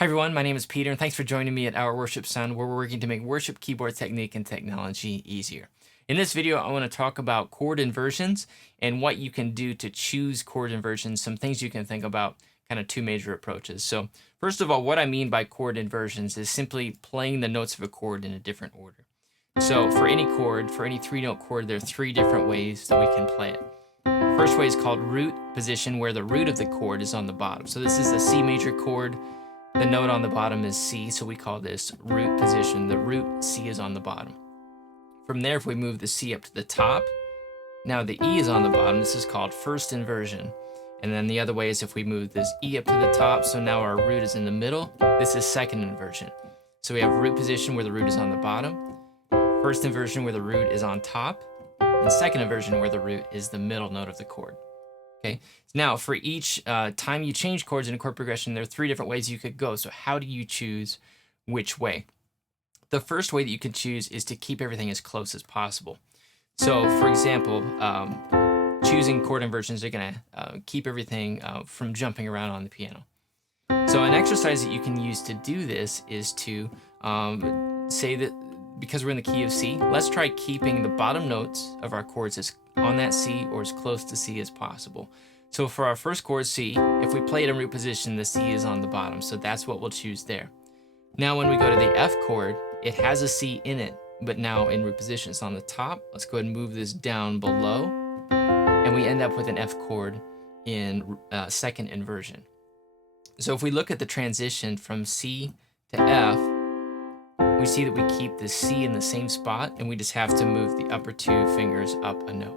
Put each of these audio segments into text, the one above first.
Hi everyone, my name is Peter and thanks for joining me at OurWorshipSound, where we're working to make worship keyboard technique and technology easier. In this video, I want to talk about chord inversions and what you can do to choose chord inversions, some things you can think about, kind of two major approaches. So first of all, what I mean by chord inversions is simply playing the notes of a chord in a different order. So for any chord, for any three-note chord, there are three different ways that we can play it. First way is called root position, where the root of the chord is on the bottom. So this is a C major chord. The note on the bottom is C, so we call this root position. The root C is on the bottom. From there, if we move the C up to the top, now the E is on the bottom. This is called first inversion. And then the other way is if we move this E up to the top, so now our root is in the middle. This is second inversion. So we have root position where the root is on the bottom, first inversion where the root is on top, and second inversion where the root is the middle note of the chord. Okay, now for each time you change chords in a chord progression, there are three different ways you could go. So how do you choose which way? The first way that you can choose is to keep everything as close as possible. So for example, choosing chord inversions are gonna keep everything from jumping around on the piano. So an exercise that you can use to do this is to say that because we're in the key of C, let's try keeping the bottom notes of our chords as on that C or as close to C as possible. So for our first chord C, if we play it in root position, the C is on the bottom. So that's what we'll choose there. Now when we go to the F chord, it has a C in it, but now in root position it's on the top. Let's go ahead and move this down below, and we end up with an F chord in second inversion. So if we look at the transition from C to F, we see that we keep the C in the same spot, and we just have to move the upper two fingers up a note.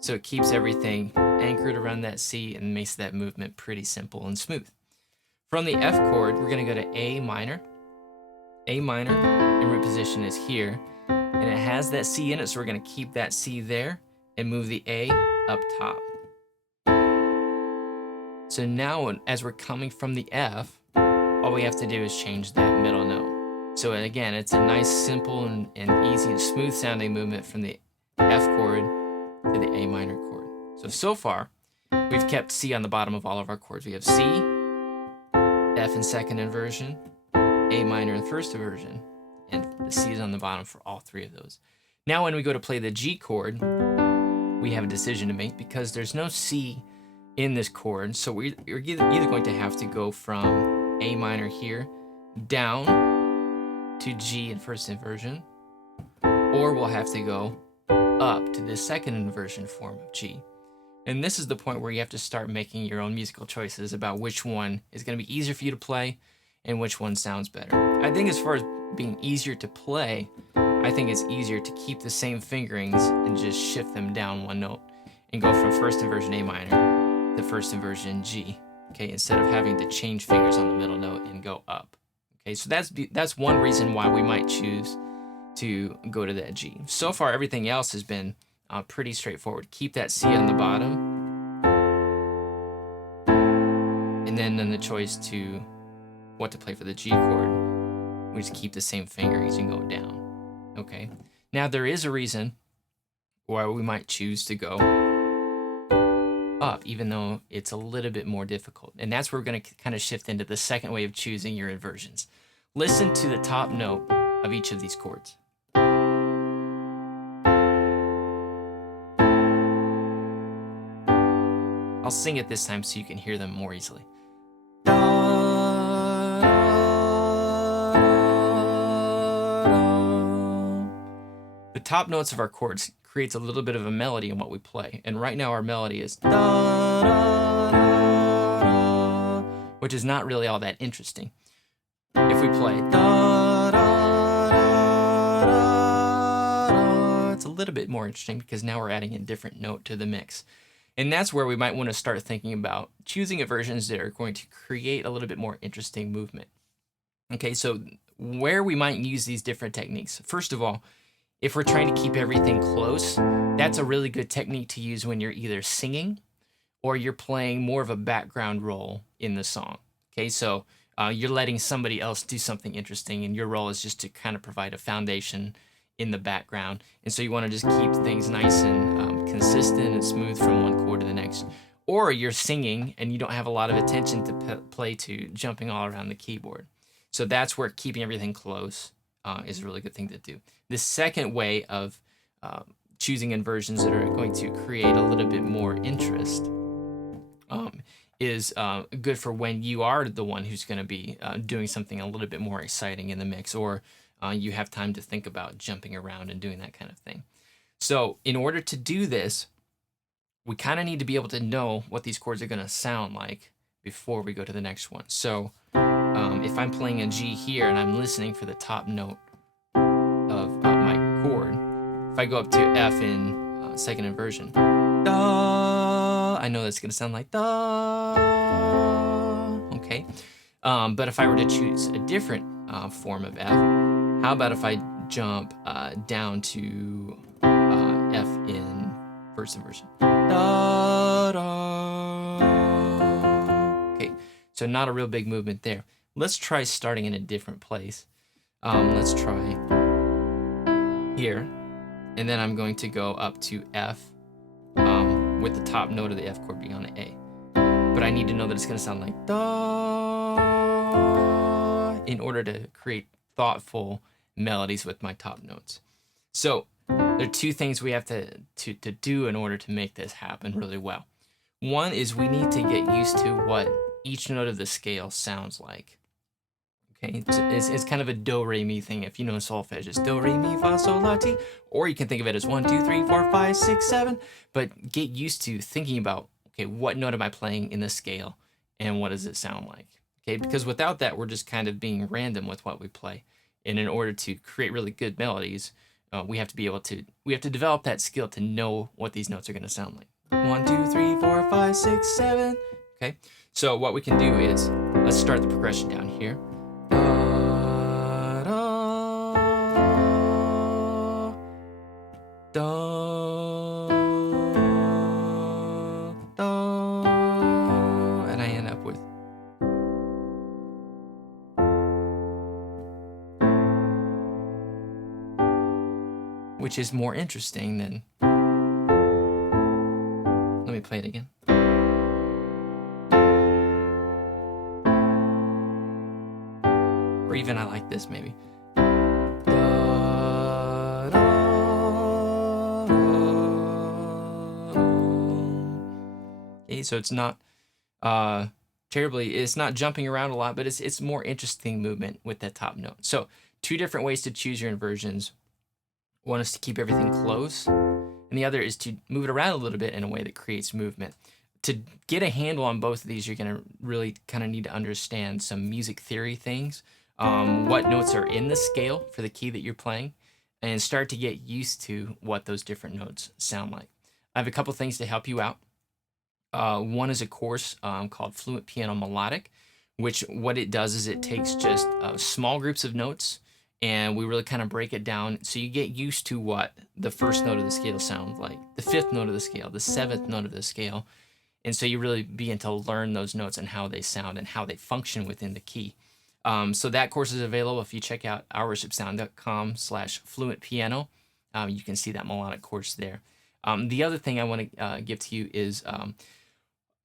So it keeps everything anchored around that C and makes that movement pretty simple and smooth. From the F chord, we're going to go to A minor. A minor in root position is here, and it has that C in it, so we're going to keep that C there and move the A up top. So now as we're coming from the F, all we have to do is change that middle note. So again, it's a nice, simple, and easy and smooth sounding movement from the F chord to the A minor chord. So far, we've kept C on the bottom of all of our chords. We have C, F in second inversion, A minor in first inversion, and the C is on the bottom for all three of those. Now when we go to play the G chord, we have a decision to make because there's no C in this chord. So we're either going to have to go from A minor here down to G in first inversion, or we'll have to go up to the second inversion form of G. And this is the point where you have to start making your own musical choices about which one is going to be easier for you to play and which one sounds better. I think as far as being easier to play, I think it's easier to keep the same fingerings and just shift them down one note and go from first inversion A minor to first inversion G, okay, instead of having to change fingers on the middle note and go up. Okay, so that's one reason why we might choose to go to that G. So far, everything else has been pretty straightforward. Keep that C on the bottom, and then the choice to what to play for the G chord, we just keep the same fingerings and go down. Okay, now there is a reason why we might choose to go up, even though it's a little bit more difficult. And that's where we're going to kind of shift into the second way of choosing your inversions. Listen to the top note of each of these chords. I'll sing it this time so you can hear them more easily. The top notes of our chords creates a little bit of a melody in what we play. And right now our melody is da, da, da, which is not really all that interesting. If we play da, da, da, da, da, it's a little bit more interesting because now we're adding a different note to the mix. And that's where we might want to start thinking about choosing inversions that are going to create a little bit more interesting movement. Okay, so where we might use these different techniques. First of all, if we're trying to keep everything close, that's a really good technique to use when you're either singing or you're playing more of a background role in the song. Okay, so you're letting somebody else do something interesting, and your role is just to kind of provide a foundation in the background. And so you want to just keep things nice and consistent and smooth from one chord to the next. Or you're singing and you don't have a lot of attention to play to jumping all around the keyboard. So that's where keeping everything close is a really good thing to do. The second way of choosing inversions that are going to create a little bit more interest is good for when you are the one who's going to be doing something a little bit more exciting in the mix, or you have time to think about jumping around and doing that kind of thing. So in order to do this, we kind of need to be able to know what these chords are going to sound like before we go to the next one. So if I'm playing a G here and I'm listening for the top note of my chord, if I go up to F in second inversion, da, I know that's going to sound like da, okay? But if I were to choose a different form of F, how about if I jump down to F in first inversion? Da, da. Okay, so not a real big movement there. Let's try starting in a different place. Let's try here, and then I'm going to go up to F with the top note of the F chord being on the A. But I need to know that it's going to sound like da in order to create thoughtful melodies with my top notes. So there are two things we have to do in order to make this happen really well. One is we need to get used to what each note of the scale sounds like. Okay, it's kind of a do re mi thing. If you know solfege, it's do re mi fa sol la ti, or you can think of it as 1 2 3 4 5 6 7. But get used to thinking about, okay, what note am I playing in the scale, and what does it sound like? Okay, because without that, we're just kind of being random with what we play. And in order to create really good melodies, we have to develop that skill to know what these notes are going to sound like. 1 2 3 4 5 6 7. Okay, so what we can do is let's start the progression down here. Da, da, da, da, and I end up with which is more interesting than, let me play it again. Or even I like this maybe. Okay, so it's not it's not jumping around a lot, but it's more interesting movement with that top note. So two different ways to choose your inversions. One is to keep everything close, and the other is to move it around a little bit in a way that creates movement. To get a handle on both of these, you're going to really kind of need to understand some music theory things, what notes are in the scale for the key that you're playing, and start to get used to what those different notes sound like. I have a couple things to help you out. One is a course called Fluent Piano Melodic, which what it does is it takes just small groups of notes, and we really kind of break it down so you get used to what the first note of the scale sounds like, the fifth note of the scale, the seventh note of the scale. And so you really begin to learn those notes and how they sound and how they function within the key. So that course is available if you check out OurWorshipSound.com/fluentpiano. You can see that melodic course there. The other thing I want to give to you is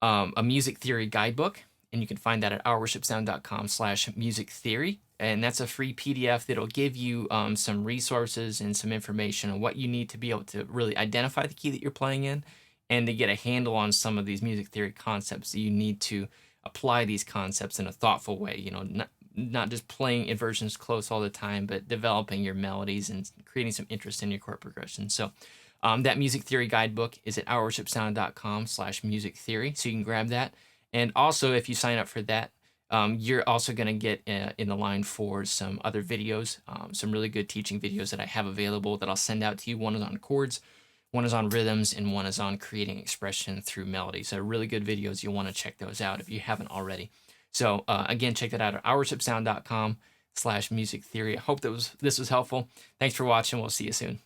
a music theory guidebook, and you can find that at OurWorshipSound.com/music-theory. And that's a free PDF that'll give you some resources and some information on what you need to be able to really identify the key that you're playing in, and to get a handle on some of these music theory concepts that you need to apply these concepts in a thoughtful way. You know, not just playing inversions close all the time, but developing your melodies and creating some interest in your chord progression. So that music theory guidebook is at OurWorshipSound.com/music-theory, so you can grab that. And also, if you sign up for that, you're also going to get in the line for some other videos, some really good teaching videos that I have available that I'll send out to you. One is on chords, one is on rhythms, and one is on creating expression through melody. So really good videos. You'll want to check those out if you haven't already. So again, check that out at OurWorshipSound.com/music-theory. I hope this was helpful. Thanks for watching. We'll see you soon.